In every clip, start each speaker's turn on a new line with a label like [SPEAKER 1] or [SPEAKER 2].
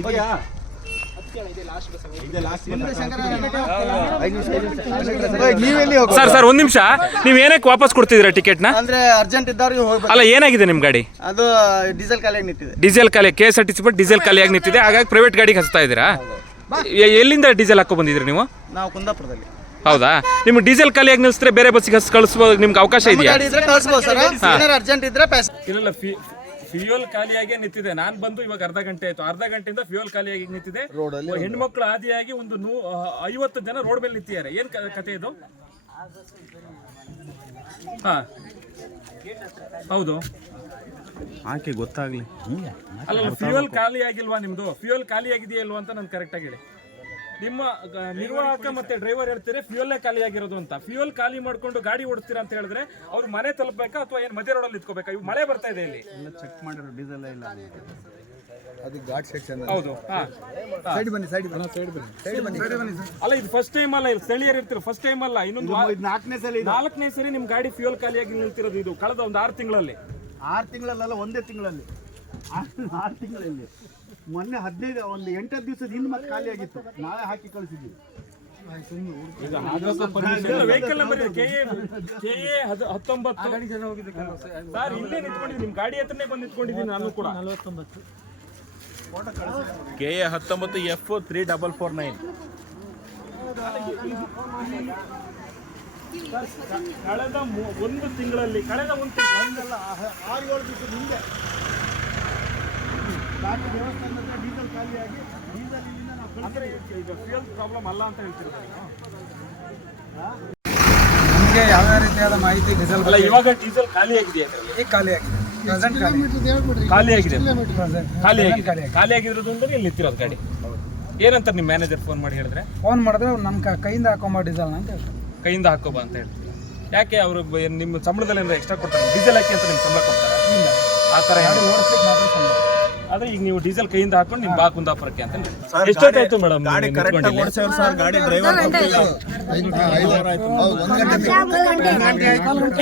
[SPEAKER 1] ಇದೆಯಾ
[SPEAKER 2] sir sir ಒಂದ್ ನಿಮಿಷ. ನೀವ್ ಏನಕ್ಕೆ ವಾಪಸ್ ಕೊಡ್ತಿದ್ದೀರಾ ನ
[SPEAKER 1] ಅಂದ್ರೆ ಅರ್ಜೆಂಟ್ ಇದ್ದವ್ರಿಗೆ ಹೋಗ್ಬೇಕು.
[SPEAKER 2] ಅಲ್ಲ ಏನಾಗಿದೆ ನಿಮ್ ಗಾಡಿ?
[SPEAKER 1] ಅದು ಡೀಸೆಲ್ ಖಾಲಿಯಾಗಿ ನಿಂತಿದೆ.
[SPEAKER 2] ಡೀಸೆಲ್ ಖಾಲಿ K S R T C but diesel ಖಾಲಿಯಾಗಿ ನಿಂತಿದೆ. ಹಾಗಾಗಿ ಪ್ರೈವೇಟ್ ಗಾಡಿಗೆ ಹಚ್ತಾ ಇದೀರಾ ಎಲ್ಲಿಂದ ಡೀಸೆಲ್ ಹಾಕೋ ಬಂದಿದ್ರಿ ನೀವು?
[SPEAKER 1] ನಾವು ಕುಂದಾಪುರದಲ್ಲಿ.
[SPEAKER 2] ಹೌದಾ? ನಿಮ್ಗೆ ಡೀಸೆಲ್ ಖಾಲಿಯಾಗಿ ನಿಲ್ಸಿದ್ರೆ ಬೇರೆ ಬಸ್ಸಿಗೆ ಹಸ್ ಕಳಿಸ್ಬೋದು ನಿಮ್ಗೆ ಅವಕಾಶ ಇದೆಯಾ?
[SPEAKER 1] ಗಾಡಿ ಇದ್ರೆ ಕಳಿಸ್ಬೋದು ಸರ್. ಏನಾರು ಅರ್ಜೆಂಟ್ ಇದ್ರೆ ಪ್ಯಾಸ್
[SPEAKER 2] ಇಲ್ಲ ಫ್ಯೂಯಲ್ ಖಾಲಿಯಾಗಿ ನಿಂತಿದೆ. ನಾನು ಬಂದು ಇವಾಗ ಅರ್ಧ ಗಂಟೆ ಆಯ್ತು. ಅರ್ಧ ಗಂಟೆಯಿಂದ ಫ್ಯೂಯಲ್ ಖಾಲಿಯಾಗಿ ನಿಂತಿದೆ. ಹೆಣ್ಮಕ್ಳು ಆದಿಯಾಗಿ ಒಂದು ನೂ ಐವತ್ತು ಜನ ರೋಡ್ ಮೇಲೆ ನಿಂತಿದ್ದಾರೆ. ಏನ್ ಕ- ಕತೆ ಇದು? ಹಾ. ಹೌದು.
[SPEAKER 3] ಆಕೆ ಗೊತ್ತಾಗ್ಲಿ.
[SPEAKER 2] ಅಲ್ಲ ಫ್ಯೂಯಲ್ ಖಾಲಿ ಆಗಿಲ್ವಾ ನಿಮ್ದು? ಫ್ಯೂಯಲ್ ಖಾಲಿ ಆಗಿದೆಯಾ ಇಲ್ವಾ ಅಂತ ನಾನು ಕರೆಕ್ಟಾಗಿ ಹೇಳಿ. ನಿಮ್ಮ ನಿರ್ವಾಹಕ ಮತ್ತೆ ಡ್ರೈವರ್ ಹೇಳ್ತಾರೆ ಫ್ಯೂಯಲ್ಲೇ ಖಾಲಿ ಆಗಿರೋದು ಅಂತ. ಫ್ಯೂಯಲ್ ಖಾಲಿ ಮಾಡ್ಕೊಂಡು ಗಾಡಿ ಓಡಿಸ್ತೀರಾ ಅಂತ ಹೇಳಿದ್ರೆ ಅವ್ರು ಮನೆ ತಲುಪಬೇಕಾ ಅಥವಾ ಏನು ಮಧ್ಯ ರೋಡಲ್ಲಿ ಇಟ್ಕೋಬೇಕಾ ಇವ್ ಮಳೆ ಬರ್ತಾ ಇದೆ ಇಲ್ಲಿ.
[SPEAKER 3] ಚೆಕ್ ಮಾಡಿರೋ ಡೀಸೆಲ್ ಇಲ್ಲ
[SPEAKER 1] ಅದು ಘಾಟ್ ಸೆಕ್ಷನ್
[SPEAKER 2] ಹೌದು.
[SPEAKER 1] ಸೈಡ್ ಬನ್ನಿ ಸೈಡ್ ಬನ್ನಿ. ಸೈಡ್ ಬನ್ನಿ. ಸೈಡ್ ಬನ್ನಿ. ಸೈಡ್ ಬನ್ನಿ
[SPEAKER 2] ಅಲ್ಲ ಇದು ಫಸ್ಟ್ ಟೈಮ್ ಅಲ್ಲ ಇಲ್ಲಿ ಸ್ಥಳೀಯರು ಇರ್ತೀರ ಫಸ್ಟ್ ಟೈಮ್ ಅಲ್ಲ. ಇನ್ನೊಂದು ಇದು
[SPEAKER 1] ನಾಲ್ಕನೇ ಸಲ
[SPEAKER 2] ನಾಲ್ಕನೇ ಸರಿ ನಿಮ್ಮ ಗಾಡಿ ಫ್ಯೂಯಲ್ ಖಾಲಿಯಾಗಿ ನಿಲ್ತಿರೋದು ಇದು. ಕಳೆದ ಒಂದು ಆರು ತಿಂಗಳಲ್ಲಿ.
[SPEAKER 1] ಆರು ತಿಂಗಳಲ್ಲ ಒಂದೇ ತಿಂಗಳಲ್ಲಿ. ಆರು ತಿಂಗಳಲ್ಲಿ. ಮೊನ್ನೆ ಹದಿನೈದು ಒಂದು ಎಂಟತ್ತು ದಿವಸದ ಹಿಂದೆ ಮತ್ತೆ ಖಾಲಿ ಆಗಿತ್ತು. ನಾಳೆ ಹಾಕಿ ಕಳಿಸಿದ್ದೀವಿ.
[SPEAKER 2] Vehicle number K A K A ಹತ್ತೊಂಬತ್ತು. ಸರ್. ಇಲ್ಲೇ ನಿಂತ್ಕೊಂಡಿದ್ದೀನಿ. ನಿಮ್ಮ ಗಾಡಿ ಹತ್ರನೇ ಬಂದು ನಿಂತ್ಕೊಂಡಿದ್ದೀನಿ ನಾನು ಕೂಡ.
[SPEAKER 3] ಕೆ ಎ ಹತ್ತೊಂಬತ್ತು F three double four nine.
[SPEAKER 2] ಕಳೆದ ಒಂದು ತಿಂಗಳಲ್ಲಿ ಕಳೆದ ಒಂದು ತಿಂಗಳಲ್ಲ.
[SPEAKER 1] ಆರು ಏಳು ದಿವಸದ ಹಿಂದೆ. ಘಾಟಿ ದೇವಸ್ಥಾನದ ಹತ್ರ ಡೀಸೆಲ್ ಖಾಲಿಯಾಗಿ ಡೀಸೆಲ್ ಇಲ್ಲಿಂದ ನಾವು
[SPEAKER 2] ಅಂದ್ರೆ ಈಗ ಫ್ಯೂಯಲ್ ಪ್ರಾಬ್ಲಮ್ ಅಲ್ಲ ಅಂತ ಹೇಳ್ತಿರೋದು ನೀವು?
[SPEAKER 4] ನಮಗೆ ಯಾವುದೇ ರೀತಿಯಾದ ಮಾಹಿತಿ ಡೀಸೆಲ್
[SPEAKER 2] ಅಲ್ಲ ಇವಾಗ ಡೀಸೆಲ್ ಖಾಲಿ ಆಗಿದೆ
[SPEAKER 4] ಈಗ ಖಾಲಿ ಆಗಿದೆ. ಪ್ರೆಸೆಂಟ್ ಖಾಲಿ
[SPEAKER 2] ಆಗಿದೆ. ಖಾಲಿ ಆಗಿದೆ. ಖಾಲಿ ಆಗಿರೋದು ಅಂದ್ರೆ ಇಲ್ಲಿ ನಿಂತಿರೋದು ಗಾಡಿ. ಏನಂತ ನಿಮ್ಮ ಮ್ಯಾನೇಜರ್ ಫೋನ್ ಮಾಡಿ ಹೇಳಿದ್ರೆ?
[SPEAKER 4] ಫೋನ್ ಮಾಡಿದ್ರೆ ಅವ್ರು ನಮ್ಮ ಕೈಯಿಂದ ಹಾಕೊಂಬ ಡೀಸೆಲ್ ಅಂತ ಹೇಳ್ತಾರೆ.
[SPEAKER 2] ಕೈಯಿಂದ ಹಾಕೋಬಾ ಅಂತ ಹೇಳ್ತೀರಾ. ಯಾಕೆ ಅವರು ನಿಮ್ಮ ಸಂಬಳದಲ್ಲಿ ಏನಾರ ಎಕ್ಸ್ಟ್ರಾ ಕೊಡ್ತಾರೆ? ಡೀಸೆಲ್ ಹಾಕಿ ಅಂತ ನಿಮ್ಗೆ ಸಂಬಳ ಕೊಡ್ತಾರೆ?
[SPEAKER 4] ಇಲ್ಲ.
[SPEAKER 2] ಆ ಥರ
[SPEAKER 4] ಯಾರು ಓಡಿಸ್ಲಿಕ್ಕೆ
[SPEAKER 2] ಆದ್ರೆ ಈಗ ನೀವು ಡೀಸೆಲ್ ಕೈಯಿಂದ ಹಾಕೊಂಡು ನಿಮ್ ಬಾ ಕುಂದಾಪುರಕ್ಕೆ ಅಂತ ಎಷ್ಟೊತ್ತಾಯ್ತು ಮೇಡಮ್
[SPEAKER 3] ಗಾಡಿ ಕರೆಕ್ಟ್ ಓಡಿಸೋರು ಸರ್ ಗಾಡಿ ಡ್ರೈವರ್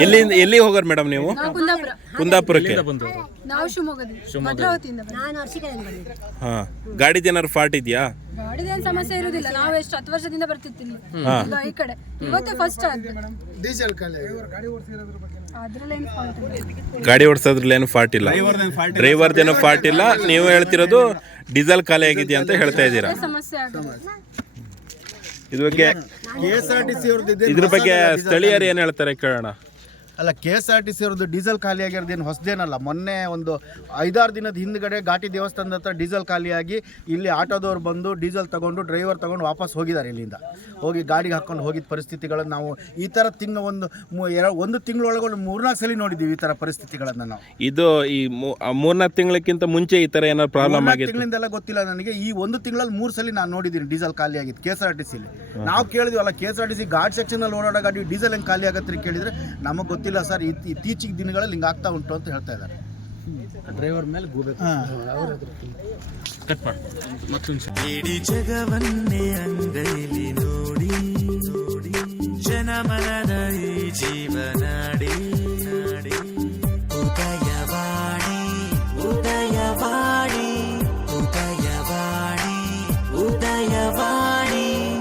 [SPEAKER 3] ಎಲ್ಲಿಂದ ಎಲ್ಲಿ ಹೋಗೋರು ಮೇಡಮ್ ನೀವು?
[SPEAKER 5] ನಾವು ಕುಂದಾಪುರ.
[SPEAKER 3] ಕುಂದಾಪುರಕ್ಕೆ?
[SPEAKER 2] ಬಂದು
[SPEAKER 5] ನಾವು ಶಿವಮೊಗ್ಗದಲ್ಲಿ ಭದ್ರಾವತಿಯಿಂದ ಬಂದಿದ್ದು.
[SPEAKER 3] ಹಾ. ಗಾಡಿದ ಏನಾದ್ರು ಫಾಲ್ಟ್ ಇದೆಯಾ?
[SPEAKER 5] ಗಾಡಿದೇನ್ ಸಮಸ್ಯೆ ಇರುದಿಲ್ಲ ನಾವು ಎಷ್ಟು ಹತ್ತು ವರ್ಷದಿಂದ ಬರ್ತಿರ್ತೀನಿ ಈಗ ಈ ಕಡೆ. ಇವತ್ತೇ ಫಸ್ಟ್
[SPEAKER 1] ಡೀಸೆಲ್ ಖಾಲಿ
[SPEAKER 5] ಅದ್ರಲ್ಲಿ ಏನು fault ಇಲ್ಲ.
[SPEAKER 3] ಗಾಡಿ ಓಡಿಸೋದ್ರಲ್ಲಿ ಏನು ಫಾಲ್ಟ್ ಇಲ್ಲ. ಡ್ರೈವರ್ದೇನೋ ಫಾಲ್ಟ್ ಇಲ್ಲ. ನೀವು ಹೇಳ್ತಿರೋದು ಡೀಸೆಲ್ ಖಾಲಿ ಆಗಿದೆಯಾ ಅಂತ ಹೇಳ್ತಾ ಇದ್ದೀರಾ?
[SPEAKER 5] ಸಮಸ್ಯೆ ಆಗುತ್ತೆ.
[SPEAKER 3] ಇದ್ರ ಬಗ್ಗೆ
[SPEAKER 1] K S R T C ಅವ್ರದ್ದು
[SPEAKER 3] ಇದ್ರ ಬಗ್ಗೆ ಸ್ಥಳೀಯರು ಏನು ಹೇಳ್ತಾರೆ ಕೇಳೋಣ.
[SPEAKER 1] ಅಲ್ಲ K S R T C ಅವ್ರದ್ದು ಡೀಸೆಲ್ ಖಾಲಿ ಆಗಿರೋದೇನು ಹೊಸದೇನಲ್ಲ? ಮೊನ್ನೆ ಒಂದು ಐದಾರು ದಿನದ ಹಿಂದ್ಗಡೆ ಘಾಟಿ ದೇವಸ್ಥಾನದ ಹತ್ರ ಡೀಸೆಲ್ ಖಾಲಿಯಾಗಿ ಇಲ್ಲಿ ಆಟೋದವ್ರು ಬಂದು ಡೀಸೆಲ್ ತಗೊಂಡು ಡ್ರೈವರ್ ತಗೊಂಡು ವಾಪಸ್ ಹೋಗಿದ್ದಾರೆ ಇಲ್ಲಿಂದ. ಹೋಗಿ ಗಾಡಿಗೆ ಹಾಕ್ಕೊಂಡು ಹೋಗಿದ್ದ ಪರಿಸ್ಥಿತಿಗಳನ್ನು ನಾವು ಈ ಥರ ತಿಂಗಳು ಒಂದು ಮೂ- ಎರ- ಒಂದು ತಿಂಗಳೊಳಗೆ ಒಂದು ಮೂರ್ನಾಲ್ಕು ಸಲ ನೋಡಿದ್ದೀವಿ ಈ ಥರ ಪರಿಸ್ಥಿತಿಗಳನ್ನು ನಾವು.
[SPEAKER 3] ಇದು ಈ ಮೂರ್ನಾಲ್ಕು ತಿಂಗಳಕ್ಕಿಂತ ಮುಂಚೆ ಈ ಥರ ಏನಾದ್ರು ಪ್ರಾಬ್ಲಮ್
[SPEAKER 1] ಆಗಿದೆ
[SPEAKER 3] ಆಗಿತ್ತು?
[SPEAKER 1] ತಿಂಗಳಿಂದೆಲ್ಲ ಗೊತ್ತಿಲ್ಲ ನನಗೆ. ಈ ಒಂದು ತಿಂಗಳಲ್ಲಿ ಮೂರು ಸಲ ನಾನು ನೋಡಿದ್ದೀನಿ ಡೀಸೆಲ್ ಖಾಲಿ ಆಗಿತ್ತು ಕೆ ಎಸ್ ಆರ್ ಟಿ ಸಿಲಿ ನಾವು ಕೇಳಿದ್ವಲ್ಲ K S R T C ghat ಸೆಕ್ಷನಲ್ಲಿ ಓಡಾಡೋ ಗಾಡಿ ಡೀಸೆಲ್ ಹೆಂಗೆ ಖಾಲಿ ಆಗತ್ತೆ ಕೇಳಿದ್ರೆ ನಮಗೆ ಗೊತ್ತಿಲ್ಲ. ಸರ್ ಇತ್ತೀಚಿಗೆ ದಿನಗಳಲ್ಲಿ ಹಿಂಗೆ ಆಗ್ತಾ ಉಂಟು ಅಂತ ಹೇಳ್ತಾ ಇದ್ದಾರೆ.
[SPEAKER 4] ಡ್ರೈವರ್ ಮೇಲೆ ಗೂಬೆ
[SPEAKER 2] ಕಟ್ ಮಾಡಿ. ಮತ್ತೊಂದು